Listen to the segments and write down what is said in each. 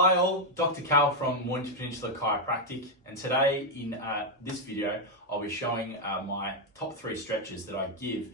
Hi all, Dr. Cal from Mornington Peninsula Chiropractic, and today in this video I'll be showing my top 3 stretches that I give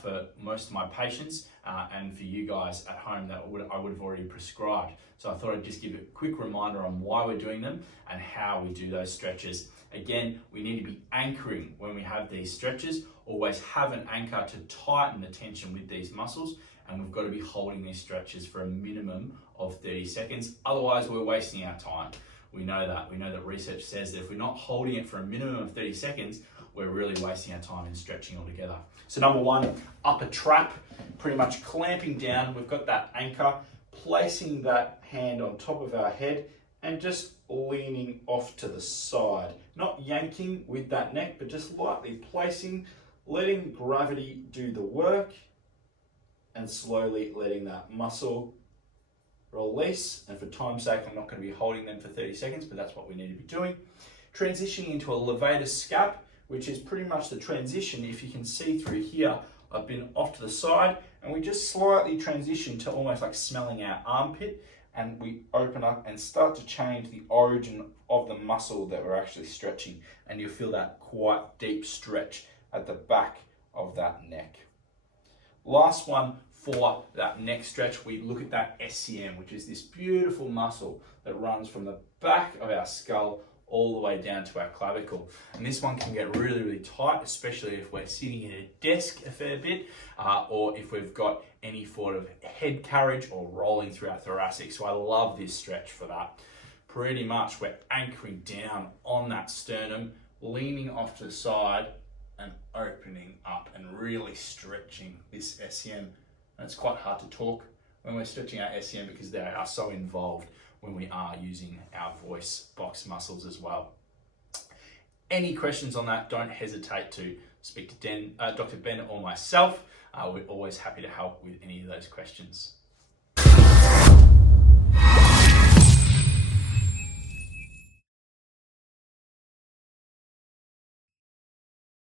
for most of my patients and for you guys at home that I would have already prescribed. So I thought I'd just give a quick reminder on why we're doing them and how we do those stretches. Again, we need to be anchoring when we have these stretches, always have an anchor to tighten the tension with these muscles, and we've got to be holding these stretches for a minimum of 30 seconds. Otherwise, we're wasting our time. We know that research says that if we're not holding it for a minimum of 30 seconds, we're really wasting our time in stretching altogether. So number 1, upper trap, pretty much clamping down. We've got that anchor, placing that hand on top of our head and just leaning off to the side. Not yanking with that neck, but just lightly placing, letting gravity do the work, and slowly letting that muscle release. And for time's sake, I'm not going to be holding them for 30 seconds, but that's what we need to be doing. Transitioning into a LEVATOR scap, which is pretty much the transition. If you can see through here, I've been off to the side, and we just slightly transition to almost like smelling our armpit, and we open up and start to change the origin of the muscle that we're actually stretching. And you'll feel that quite deep stretch at the back of that neck. Last one for that neck stretch, we look at that SCM, which is this beautiful muscle that runs from the back of our skull all the way down to our clavicle. And this one can get really, really tight, especially if we're sitting at a desk a fair bit, or if we've got any sort of head carriage or rolling through our thoracic. So I love this stretch for that. Pretty much we're anchoring down on that sternum, leaning off to the side and opening up and really stretching this SCM. And it's quite hard to talk when we're stretching our SCM because they are so involved when we are using our voice box muscles as well. Any questions on that, don't hesitate to speak to Dr. Ben or myself. We're always happy to help with any of those questions.